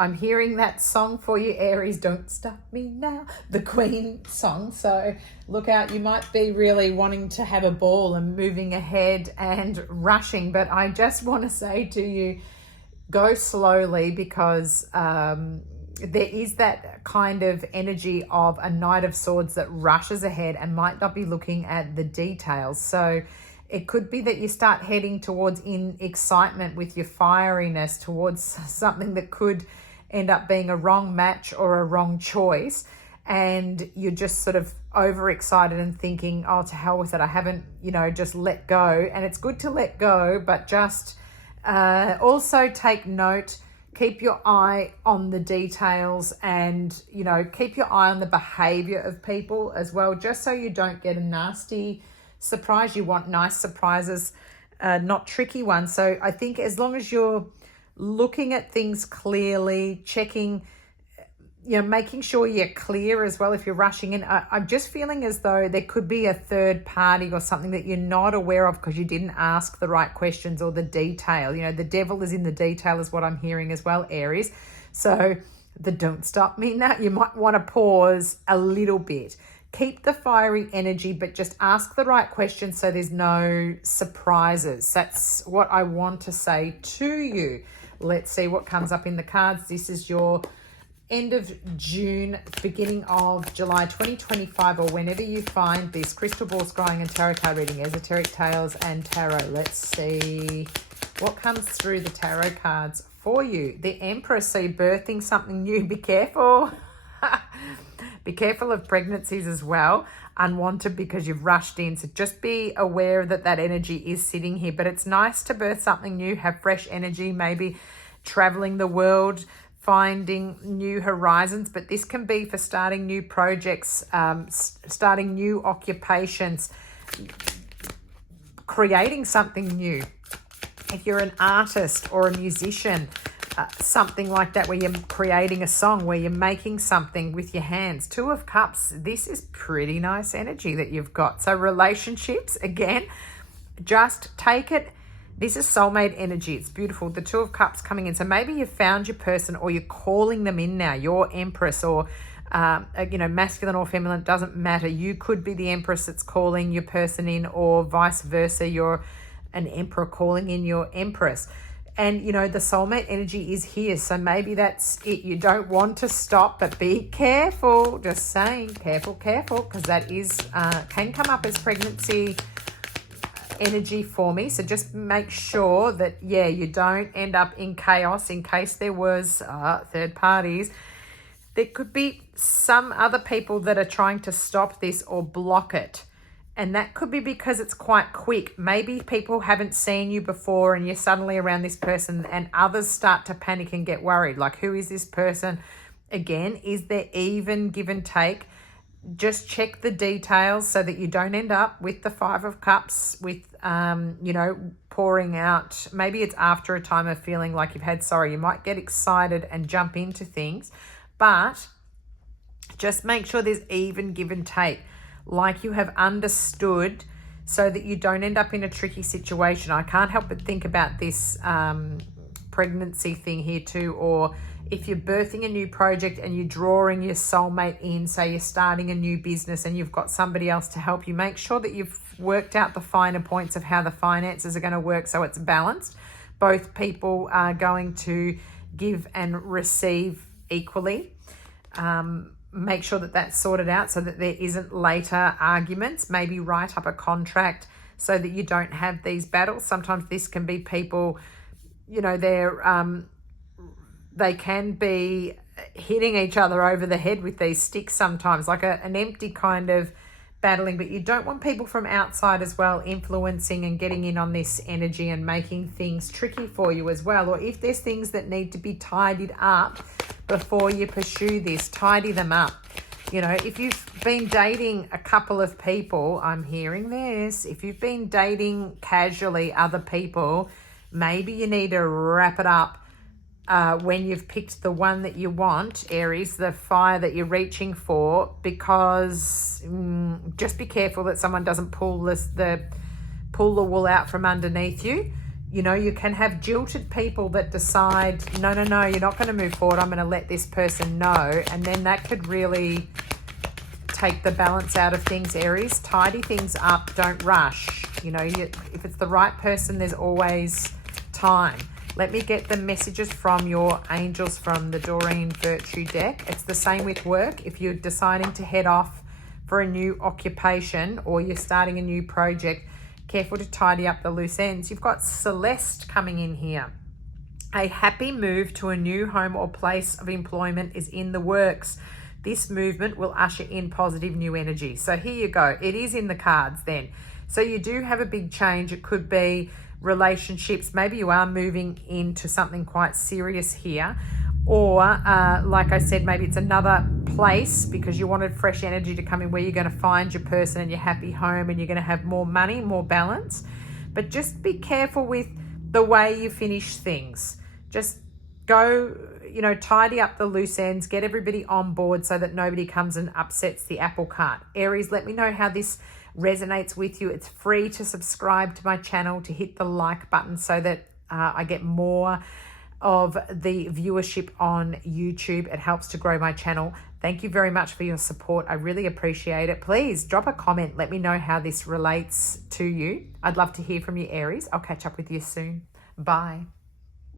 I'm hearing that song for you, Aries, Don't Stop Me Now, the Queen song. So look out, you might be really wanting to have a ball and moving ahead and rushing, but I just want to say to you, go slowly, because there is that kind of energy of a Knight of Swords that rushes ahead and might not be looking at the details. So it could be that you start heading towards excitement with your fieriness towards something that could end up being a wrong match or a wrong choice. And you're just sort of overexcited and thinking, oh, to hell with it. I haven't, just let go. And it's good to let go, but just also take note, keep your eye on the details, and, keep your eye on the behavior of people as well, just so you don't get a nasty surprise. You want nice surprises, not tricky ones. So I think as long as you're looking at things clearly, checking, making sure you're clear as well if you're rushing in. I'm just feeling as though there could be a third party or something that you're not aware of because you didn't ask the right questions or the detail. The devil is in the detail is what I'm hearing as well, Aries. So the don't stop me now, you might want to pause a little bit. Keep the fiery energy, but just ask the right questions so there's no surprises. That's what I want to say to you. Let's see what comes up in the cards. This is your end of June, beginning of July 2025, or whenever you find this crystal ball scrying and tarot card reading, esoteric tales and tarot. Let's see what comes through the tarot cards for you. The Empress, so you're birthing something new. Be careful. Be careful of pregnancies as well, unwanted, because you've rushed in. So just be aware that that energy is sitting here. But it's nice to birth something new, have fresh energy, maybe traveling the world, finding new horizons. But this can be for starting new projects, starting new occupations, creating something new. If you're an artist or a musician, something like that, where you're creating a song, where you're making something with your hands. Two of Cups, this is pretty nice energy that you've got. So relationships, again, just take it. This is soulmate energy. It's beautiful. The Two of Cups coming in. So maybe you've found your person, or you're calling them in now, your Empress, or masculine or feminine, doesn't matter. You could be the Empress that's calling your person in, or vice versa. You're an Emperor calling in your Empress. And, the soulmate energy is here. So maybe that's it. You don't want to stop, but be careful. Just saying, careful, because that is can come up as pregnancy energy for me. So just make sure that, you don't end up in chaos in case there was third parties. There could be some other people that are trying to stop this or block it. And that could be because it's quite quick. Maybe people haven't seen you before and you're suddenly around this person, and others start to panic and get worried. Like, who is this person? Again, is there even give and take? Just check the details so that you don't end up with the Five of Cups with, pouring out. Maybe it's after a time of feeling like you've had sorrow. You might get excited and jump into things, but just make sure there's even give and take. Like you have understood, so that you don't end up in a tricky situation. I can't help but think about this pregnancy thing here too, or if you're birthing a new project and you're drawing your soulmate in, so you're starting a new business and you've got somebody else to help you, make sure that you've worked out the finer points of how the finances are going to work so it's balanced. Both people are going to give and receive equally. Make sure that that's sorted out so that there isn't later arguments. Maybe write up a contract so that you don't have these battles. Sometimes this can be people, they can be hitting each other over the head with these sticks sometimes, like an empty kind of battling. But you don't want people from outside as well influencing and getting in on this energy and making things tricky for you as well. Or if there's things that need to be tidied up before you pursue this, tidy them up. If you've been dating a couple of people, I'm hearing this. If you've been dating casually other people, maybe you need to wrap it up when you've picked the one that you want, Aries, the fire that you're reaching for, because just be careful that someone doesn't pull the wool out from underneath you. You know, you can have jilted people that decide, no, you're not going to move forward. I'm going to let this person know. And then that could really take the balance out of things, Aries. Tidy things up. Don't rush. You know, if it's the right person, there's always time. Let me get the messages from your angels from the Doreen Virtue deck. It's the same with work. If you're deciding to head off for a new occupation or you're starting a new project, careful to tidy up the loose ends. You've got Celeste coming in here. A happy move to a new home or place of employment is in the works. This movement will usher in positive new energy. So here you go. It is in the cards then. So you do have a big change. It could be relationships. Maybe you are moving into something quite serious here. Or like I said, maybe it's another place because you wanted fresh energy to come in where you're going to find your person and your happy home and you're going to have more money, more balance. But just be careful with the way you finish things. Just go, you know, tidy up the loose ends, get everybody on board so that nobody comes and upsets the apple cart. Aries, let me know how this resonates with you. It's free to subscribe to my channel, to hit the like button so that I get more of the viewership on YouTube. It helps to grow my channel. Thank you very much for your support. I really appreciate it. Please drop a comment. Let me know how this relates to you. I'd love to hear from you, Aries. I'll catch up with you soon. Bye.